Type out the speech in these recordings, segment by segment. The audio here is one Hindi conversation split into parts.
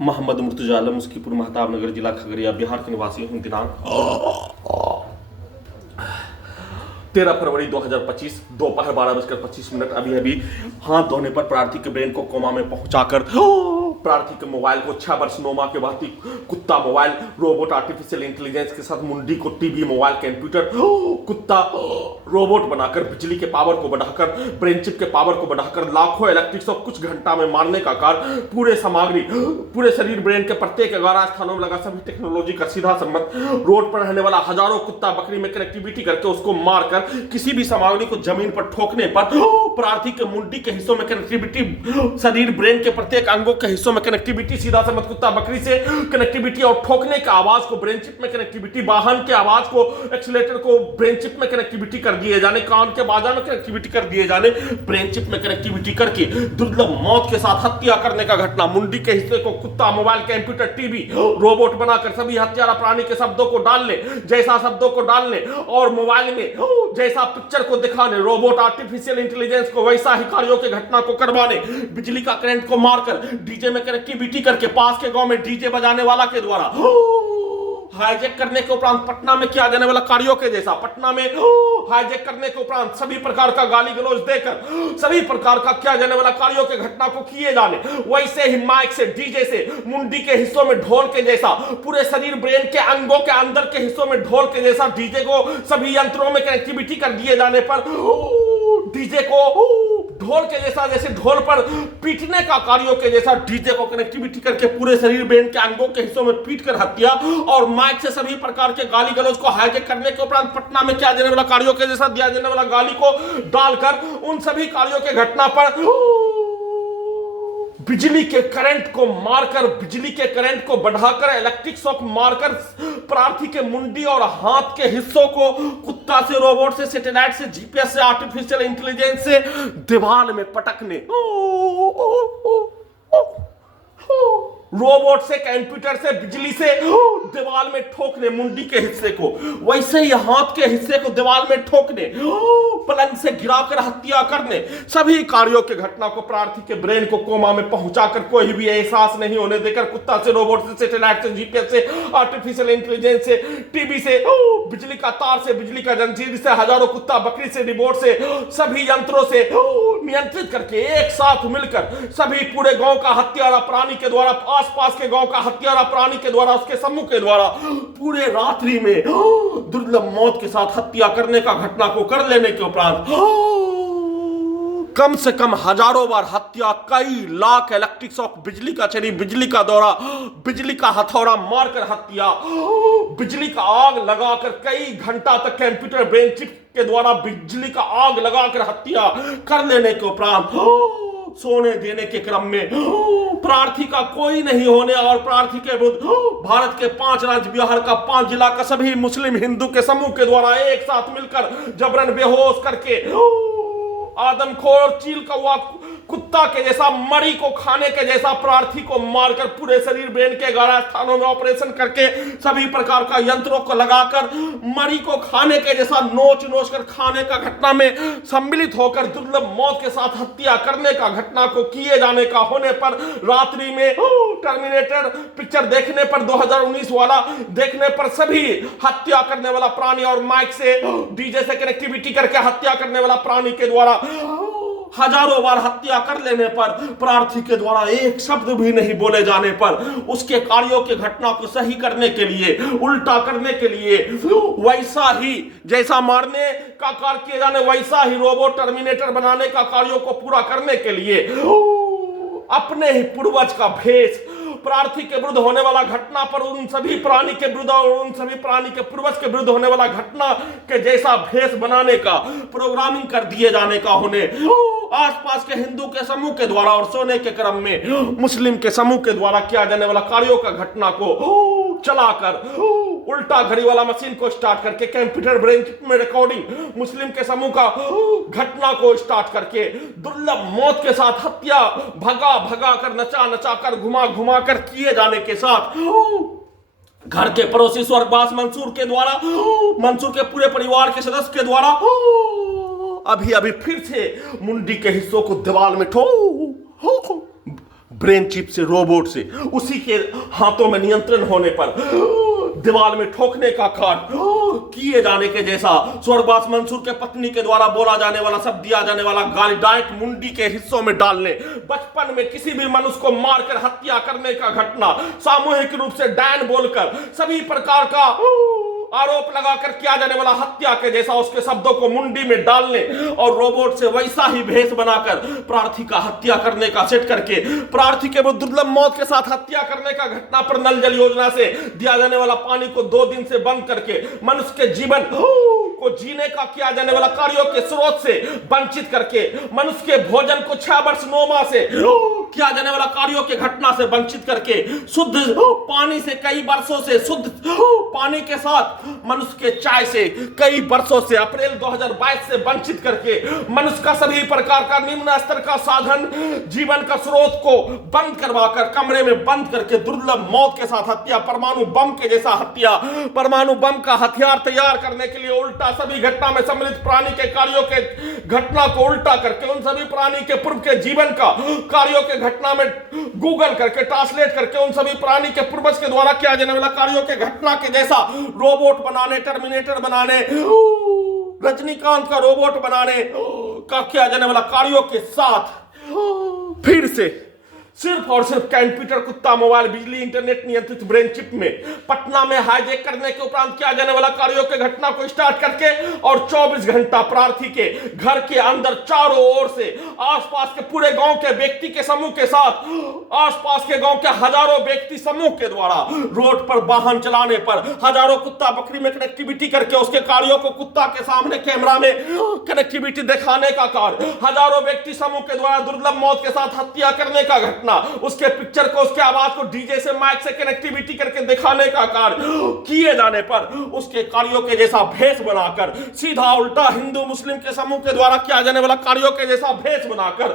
मोहम्मद मुर्तजा आलम, मुस्कीपुर महताब नगर, जिला खगड़िया, बिहार के निवासी हूँ। दिनांक 13 फरवरी 2025 दोपहर 12:25। अभी हाथ धोने पर प्रार्थी के ब्रेन को कोमा में पहुंचाकर प्रार्थी के मोबाइल को 6 वर्ष 9 माह के भाती कुत्ता मोबाइल, रोबोट, आर्टिफिशियल इंटेलिजेंस के साथ मुंडी को टीवी, मोबाइल, कंप्यूटर, कुत्ता रोबोट बनाकर बिजली के पावर को बढ़ाकर, ब्रेन चिप के पावर को बढ़ाकर लाखों इलेक्ट्रिक शॉक कुछ घंटा में मारने का कार्य, पूरे सामग्री, पूरे शरीर, ब्रेन के प्रत्येक 11 स्थानों में लगा सभी टेक्नोलॉजी का सीधा संबंध, रोड पर रहने वाला हजारों कुत्ता बकरी में कनेक्टिविटी करके उसको मारकर किसी भी सामग्री को जमीन पर ठोकने पर प्रार्थी के मुंडी के हिस्सों में कनेक्टिविटी, शरीर, ब्रेन के प्रत्येक अंगों के हिस्सों में कनेक्टिविटी, सीधा संबंध कुत्ता बकरी से कनेक्टिविटी और ठोकने के आवाज को ब्रेन चिप में कनेक्टिविटी, वाहन के आवाज को, एक्सीलेटर को ब्रेन चिप में कनेक्टिविटी कर दिए जाने, कान के बाजा में कनेक्टिविटी कर दिए जाने, ब्रेन चिप में कनेक्टिविटी करके दुर्लभ मौत के साथ हत्या करने का घटना, मुंडी के हिस्से को कुत्ता, मोबाइल, कंप्यूटर, टीवी, रोबोट बनाकर सभी हत्यारा प्राणी के शब्दों को डालने, जैसा शब्दों को डालने और मोबाइल में जैसा पिक्चर को दिखाने, रोबोट, आर्टिफिशियल इंटेलिजेंस को वैसा ही कार्यों के घटना को करवाने, बिजली का करंट को मारकर डीजे में कनेक्टिविटी करके पास के गांव में डीजे बजाने वाला के द्वारा हाईजैक करने के उपरांत पटना में किया जाने वाला कार्यों के जैसा, पटना में हाईजैक करने के उपरांत सभी प्रकार का गाली गलौज देकर सभी प्रकार का किया जाने वाला कार्यों के घटना को किए जाने, वैसे ही माइक से, डीजे से, मुंडी के हिस्सों में ढोल के जैसा, पूरे शरीर, ब्रेन के अंगों के अंदर के हिस्सों में ढोल के जैसा डीजे को सभी यंत्रों में कनेक्टिविटी कर दिए जाने पर डीजे को ढोल के जैसा, जैसे ढोल पर पीटने का कार्यों के जैसा डीजे को कनेक्टिविटी करके पूरे शरीर, ब्रेन के अंगों के हिस्सों में पीट कर हत्या और माइक से सभी प्रकार के गाली गलौज को हाईजैक करने के उपरांत पटना में किया जाने वाला कार्यों के जैसा दिया जाने वाला गाली को डालकर उन सभी कार्यों के घटना पर बिजली के करंट को मारकर, बिजली के करंट को बढ़ाकर, इलेक्ट्रिक शॉक मारकर प्रार्थी के मुंडी और हाथ के हिस्सों को कुत्ता से, रोबोट से, सैटेलाइट से, जीपीएस से, आर्टिफिशियल इंटेलिजेंस से दीवार में पटकने, रोबोट से, कंप्यूटर से, बिजली से दीवार में ठोकने मुंडी के हिस्से को, वैसे ही हाथ के हिस्से को दीवार में ठोकने, पलंग से गिराकर हत्या करने, सभी कार्यों के घटना को प्रार्थी के ब्रेन को कोमा में पहुंचाकर कोई भी एहसास नहीं होने देकर कुत्ता से, रोबोट से, सैटेलाइट से, जीपीएस से, आर्टिफिशियल इंटेलिजेंस से, टीवी से, बिजली का तार से, बिजली का जंजीर से, हजारों कुत्ता बकरी से, रिमोट से, सभी यंत्रों से नियंत्रित करके एक साथ मिलकर सभी पूरे गांव का हत्यारा प्राणी के द्वारा, आसपास के गांव का हत्यारा प्राणी के द्वारा, उसके समूह के द्वारा पूरे रात्रि में दुर्लभ मौत के साथ हत्या करने का घटना को कर लेने के उपरांत कम से कम हजारों बार हत्या, कई लाख इलेक्ट्रिक शॉक, बिजली का चरी, बिजली का दौरा, बिजली का हथौड़ा मारकर हत्या, बिजली का आग लगाकर कई घंटा तक कंप्यूटर, ब्रेन चिप के द्वारा बिजली का आग लगाकर हत्या कर लेने के उपरांत सोने देने के क्रम में प्रार्थी का कोई नहीं होने और प्रार्थी के विरुद्ध भारत के 5 राज्य, बिहार का 5 जिला का सभी मुस्लिम हिंदू के समूह के द्वारा एक साथ मिलकर जबरन बेहोश करके आदमखोर, चील कौवा, कुत्ता के जैसा, मरी को खाने के जैसा प्रार्थी को मारकर पूरे शरीर, ब्रेन के 11 स्थानों में ऑपरेशन करके सभी प्रकार का यंत्रों को लगाकर मरी को खाने के जैसा नोच नोच कर खाने का घटना में सम्मिलित होकर दुर्लभ मौत के साथ हत्या करने का घटना को किए जाने का होने पर रात्रि में टर्मिनेटर पिक्चर देखने पर 2019 वाला देखने पर सभी हत्या करने वाला प्राणी और माइक से, डीजे से कनेक्टिविटी करके हत्या करने वाला प्राणी के द्वारा हजारों बार हत्या कर लेने पर प्रार्थी के द्वारा एक शब्द भी नहीं बोले जाने पर उसके कार्यों के घटना को सही करने के लिए, उल्टा करने के लिए, वैसा ही जैसा मारने का कार्य किए जाने वैसा ही रोबोट, टर्मिनेटर बनाने का कार्यों को पूरा करने के लिए अपने ही पूर्वज का भेष प्रार्थी के विरुद्ध होने वाला घटना पर उन सभी प्राणी के विरुद्ध और उन सभी प्राणी के पूर्वज के विरुद्ध होने वाला घटना के जैसा भेष बनाने का, प्रोग्रामिंग कर दिए जाने का होने आसपास के हिंदू के समूह के द्वारा और सोने के क्रम में मुस्लिम के समूह के द्वारा किया जाने वाला कार्यों का घटना को चलाकर उल्टा घड़ी वाला मशीन को स्टार्ट करके कंप्यूटर, ब्रेन में रिकॉर्डिंग मुस्लिम के समूह का घटना को स्टार्ट करके दुर्लभ मौत के साथ हत्या भगा भगा कर, नचा नचा कर, घुमा घुमा कर किए जाने के साथ घर के पड़ोसी स्वर्गवास मंसूर के द्वारा, मंसूर के पूरे परिवार के सदस्य के द्वारा अभी अभी फिर से मुंडी के हिस्सों को दीवार में ब्रेन चिप से, रोबोट से, उसी के हाथों में नियंत्रण होने पर दीवार में ठोकने का कार्य किए जाने के जैसा स्वर्गवास मंसूर के पत्नी के द्वारा बोला जाने वाला, सब दिया जाने वाला गाली डांट मुंडी के हिस्सों में डालने, बचपन में किसी भी मनुष्य को मारकर हत्या करने का घटना, सामूहिक रूप से डैन बोलकर सभी प्रकार का आरोप लगाकर किया जाने वाला हत्या के जैसा उसके शब्दों को मुंडी में डालने और रोबोट से वैसा ही भेष बनाकर प्रार्थी का हत्या करने का सेट करके प्रार्थी के वो दुर्लभ मौत के साथ हत्या करने का घटना पर नल जल योजना से दिया जाने वाला पानी को 2 दिन से बंद करके मनुष्य के जीवन को जीने का किया जाने वाला कार्यों के स्रोत से वंचित करके मनुष्य के भोजन को 6 वर्ष 9 माह से किया जाने वाला कार्यों के घटना से वंचित करके शुद्ध पानी से कई वर्षों से, शुद्ध पानी के साथ मनुष्य के चाय से कई वर्षों से, अप्रैल 2022 से वंचित करके मनुष्य का सभी प्रकार का निम्न स्तर का साधन, जीवन का स्रोत को बंद करवाकर कमरे में बंद करके दुर्लभ मौत के साथ हत्या, परमाणु बम के जैसा हत्या, परमाणु बम का हथियार तैयार करने के लिए उल्टा सभी घटना में सम्मिलित प्राणी के कार्यों के घटना को उल्टा करके उन सभी प्राणी के पूर्व के जीवन का कार्यों के घटना में गूगल करके ट्रांसलेट करके उन सभी प्राणी के पूर्वज के द्वारा किया जाने वाला कार्यों के घटना के जैसा रोबोट बनाने, टर्मिनेटर बनाने, रजनीकांत का रोबोट बनाने का किया जाने वाला कार्यों के साथ फिर से सिर्फ और सिर्फ कंप्यूटर, कुत्ता, मोबाइल, बिजली, इंटरनेट नियंत्रित ब्रेन चिप में पटना में हाईजैक करने के उपरांत किया जाने वाला कार्यों के घटना को स्टार्ट करके और 24 घंटा प्रार्थी के घर के अंदर चारों ओर से आसपास के पूरे गांव के व्यक्ति के समूह के साथ आसपास के गांव के हजारों व्यक्ति समूह के द्वारा रोड पर वाहन चलाने पर हजारों कुत्ता बकरी में कनेक्टिविटी करके उसके कार्यों को कुत्ता के सामने कैमरा में कनेक्टिविटी दिखाने का कार्य, हजारों व्यक्ति समूह के द्वारा दुर्लभ मौत के साथ हत्या करने का घटना, उसके पिक्चर को, उसके आवाज को डीजे से, माइक से कनेक्टिविटी करके दिखाने का कार्य किए जाने पर उसके कार्यों के जैसा भेष बनाकर सीधा उल्टा हिंदू मुस्लिम के समूह के द्वारा किया जाने वाला कार्यों के जैसा भेष बनाकर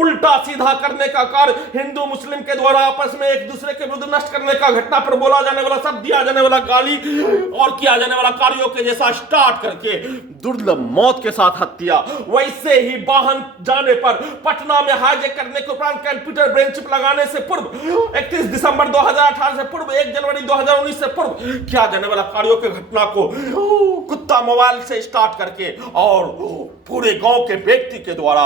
उल्टा सीधा करने का कार्य, हिंदू मुस्लिम के द्वारा आपस में एक दूसरे के विरुद्ध नष्ट करने का घटना पर बोला जाने वाला, सब दिया जाने वाला गाली और किया जाने वाला कार्यों के जैसा स्टार्ट करके दुर्लभ मौत के साथ हत्या। वैसे ही वाहन जाने पर पटना में हाईजैक करने के उपरांत कंप्यूटर ब्रेन चिप लगाने से पूर्व 31 दिसंबर 2018 से पूर्व 1 जनवरी 2019 से पूर्व किया जाने वाला कार्यों के घटना को कुत्ता मोबाइल से स्टार्ट करके और पूरे गांव के व्यक्ति के द्वारा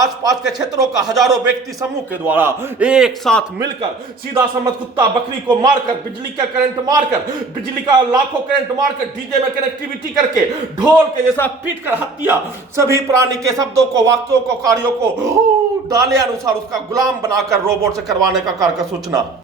आसपास के क्षेत्रों का हजारों व्यक्ति समूह के द्वारा एक साथ मिलकर सीधा समझ कुत्ता बकरी को मारकर, बिजली का करंट मारकर, बिजली का लाखों करंट मारकर, डीजे में कनेक्टिविटी करके ढोल के जैसा पीट कर हत्या, सभी प्राणी के शब्दों को, वाक्यों को, कार्यों को डाले अनुसार उसका गुलाम बनाकर रोबोट से करवाने का कार्य का सूचना।